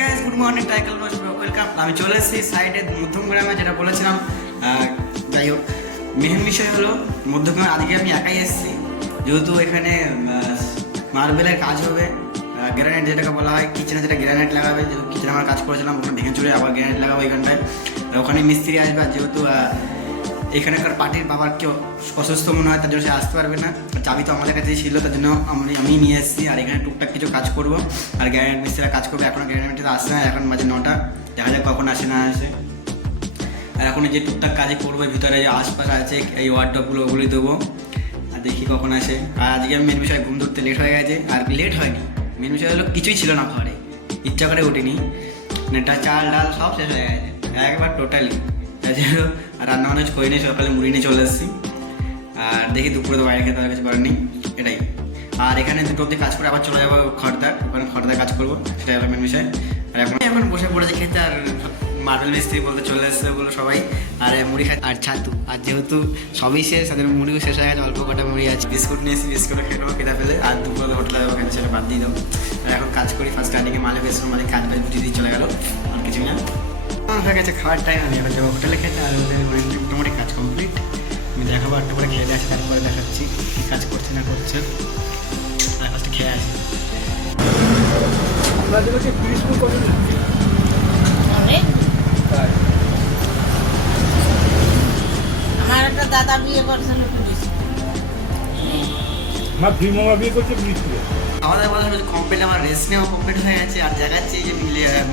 Guys good morning টাইকেল welcome. আমি চলে এসেছি সাইডে মধ্যমগ্রামে, যেটা বলেছিলাম। যাই হোক, মেন বিষয় হলো মধ্যমগ্রামে আজকে আমি একাই এসেছি, যেহেতু এখানে মার্বেলের কাজ হবে। গ্রানাইট যেটাকে বলা হয়, কিচেনে যেটা গ্রানাইট লাগাবে, যেহেতু কিচেনে আমার কাজ করেছিলাম, ওখানে ভেঙে চুড়ে আবার গ্রানাইট লাগাবো এখানটায়। আর ওখানে মিস্ত্রি আসবে, যেহেতু এখানকার পার্টির বাবার কেউ অসুস্থ মনে হয়, তার জন্য সে আসতে পারবে না। চাবি তো আমাদের কাছে ছিল, তার জন্য আমি নিয়ে এসেছি। আর এখানে টুকটাক কিছু কাজ করবো, আর গ্যারেন্ট মিস্ত্রিরা কাজ করবে। এখন গ্যারেন্ট মিস্ত্রি আসে না, এখন বাজে 9টা, দেখা যাক কখন আসে না আসে। আর এখন যে টুকটাক কাজে করবো, ভিতরে যে আশপাশ আছে এই ওয়ার্ডগুলো, ওগুলি দেবো। আর দেখি কখন আসে। আর আজকে আমি মেন বিষয় ঘুম ধরতে লেট হয়ে গেছে, আর লেট হয়নি। মেন বিষয় হলো কিছুই ছিল না ঘরে, ইচ্ছা করে উঠিনি। চাল ডাল সব শেষ হয়ে গেছে একবার টোটালি। আর রান্না বান্না করিনি, সকালে মুড়ি নিয়ে চলে এসেছি। আর দেখি দুপুরে তো বাইরে খেতে হবে, কিছু করার নেই, এটাই। আর এখানে দুটো অব্দি কাজ করে আবার চলে যাবো খড়দার, ওখানে খড়দার কাজ করবো, সেটাই হলো মেন বিষয়। আর এখন বসে পড়েছে খেতে, আর মার্বেল মিস্ত্রি বলতে চলে এসছে বলে সবাই। আর মুড়ি খাই আর ছাতু, আর যেহেতু সবই শেষ, তাদের মুড়িও শেষ হয়ে গেছে, অল্প কটা মুড়ি আছে। বিস্কুট নিয়ে এসেছি, বিস্কুটও খেয়ে নেবো খেতে পেলে। আর দুপুরে হোটেলে যাবো, খেতে সেটা বাদ দিয়ে দেবো। আর এখন কাজ করি ফার্স্ট গাড়িকে মালিক এসে মালিক কাজ বাজ বুঝিয়ে দিয়ে চলে গেলো, আর কিছুই না। হয়ে গেছে খাওয়ার টাইম, আমি এখন যাবো হোটেলে খেতে। আর ওদের মোটামুটি কাজ কমপ্লিট, আমি দেখাবো একটু করে খেয়ে আসি, তারপরে দেখাচ্ছি কী কাজ করছে না করছে। আর ফার্স্টে খেয়ে আসি। আমার একটা দাদা বিয়ে করছিল আমার ফ্রি মামা বিয়ে করছে মিস্ত্রি। আমাদের বলা কমপ্লিট, আমার রেস্ট নেওয়া কমপ্লিট হয়ে গেছে। আর দেখাচ্ছি যে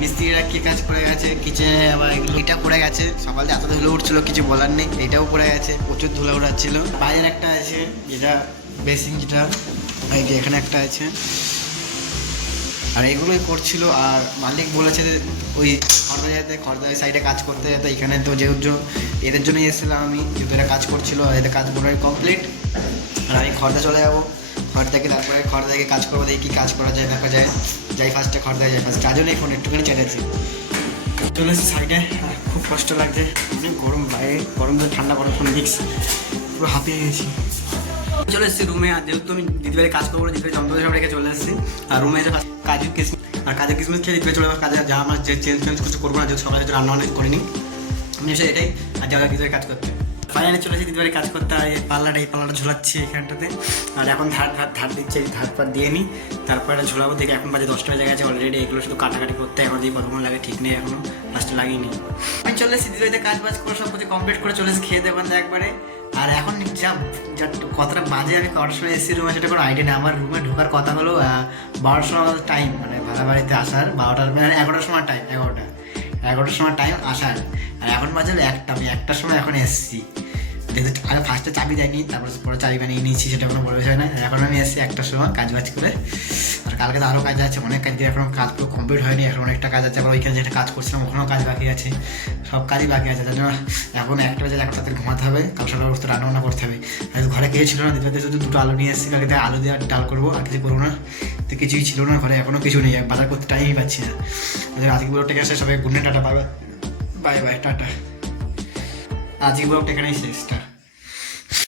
মিস্ত্রিরা কী কাজ করে গেছে। কিচেনে আবার এগুলো এটা পড়ে গেছে, সকালে এত ধুলো উঠছিল কিছু বলার নেই, এটাও পড়ে গেছে, প্রচুর ধুলো উঠাচ্ছিল। বাইরের একটা আছে যেটা বেসিং, যেটা এই যে এখানে একটা আছে, আর এগুলোই করছিল। আর মালিক বলেছে যে ওই খড়দার সাইডে কাজ করতে যেতে। এখানে তো যেহেতু এদের জন্যই এসেছিলাম আমি, যেহেতু এরা কাজ করছিল, আর এদের কাজ পুরোই কমপ্লিট। আর আমি খড়দা চলে যাবো, খড়দাকে তারপরে খড়দাকে কাজ করবো, দেখি কী কাজ করা যায় না যায়। যাই ফার্স্টে খড়দায় যাই ফার্স্ট, আজও নেই ফোন একটুখানি চেটেছি। চলে এসেছি সাইডে, খুব কষ্ট লাগছে, অনেক গরম বাইরে, গরম তো ঠান্ডা গরম ফোন মিক্স, পুরো হাঁপিয়ে গেছি। চলে এসেছি রুমে, আর যেহেতু আমি দিদিবাড়ি কাজ করবো, দিদিবাড়ি যন্ত্র রেখে চলে এসেছি। আর রুমে এসে কাজু কিসমিস, আর কাজু কিসমিস খেয়ে দিদিবাড়ি চলে যাবো কাজে। যা আমার যে চেঞ্জ কিছু করবো না, যেহেতু সকালে রান্না বান্না করিনি, আমি এসে এটাই। আর যাওয়া দিদিবাড়ি কাজ করতে ফাইনালি চলে এসেছি দিদিবাড়ি কাজ করতে। আর এই পাল্লাটা ঝোলাচ্ছি এখানটাতে। আর এখন ধার দিচ্ছে, ধার পার দিয়ে নিই, তারপরে ঝোলাবো। দেখে এখন বাজে 10টা বেজে গেছে অলরেডি। এগুলো শুধু কাটাকাটি করতে এখন দিয়ে কতক্ষণ লাগে ঠিক নেই, এখনো লাস্টে লাগিয়ে নিই। আমি চলে এসেছি দিদিবাড়িতে কাজ বাজ করে সব কিছু কমপ্লিট করে চলে এসেছি খেয়ে দেবেন বান্ধে একবারে। আর এখন যা কতটা বাজে, আমি কটার সময় এসেছি রুমে সেটা কোনো আইডিয়া নেই। আমার রুমে ঢোকার কথা হলো 12টার সময় টাইম, মানে ভাড়া বাড়িতে আসার 12টার মানে 11টার সময় টাইম, 11টার সময় টাইম আসার। আর এখন বাজে 1টা, আমি 1টার সময় এখন এসেছি। যেহেতু আগে ফার্স্টে চাবি দেয়নি, তারপর পরে চাবি বানিয়ে নিয়েছি, সেটা কোনো বড় বিষয় না। এখন আমি এসেছি 1টার সময় কাজ বাজ করে। আর কালকে তো আরও কাজ আছে, অনেক কাজ দিয়ে এখনও কাজ পুরো কমপ্লিট হয়নি, এখন অনেকটা কাজ আছে। আবার ওইখানে যেটা কাজ করছিলাম ওখানেও কাজ বাকি আছে, সব কাজই বাকি আছে। তার জন্য এখন 1টা বাজে, এখন তাদের ঘুমাতে হবে, কাল সকালে উঠতে রান্না করতে হবে। আর ঘরে কিছু ছিল না, দিতে শুধু 2টো আলু নিয়ে এসেছি, কালকে আলু দিয়ে ডাল করবো, আর কিছু করবো না। তো কিছুই ছিল না ঘরে, এখনও কিছু নেই, বাজার করতে টাইমই পাচ্ছি না। আজকে পুরো ঠিক আছে, সবাই good night, tata, bye bye, tata. আজকে ব্লগটা এখানেই শেষ।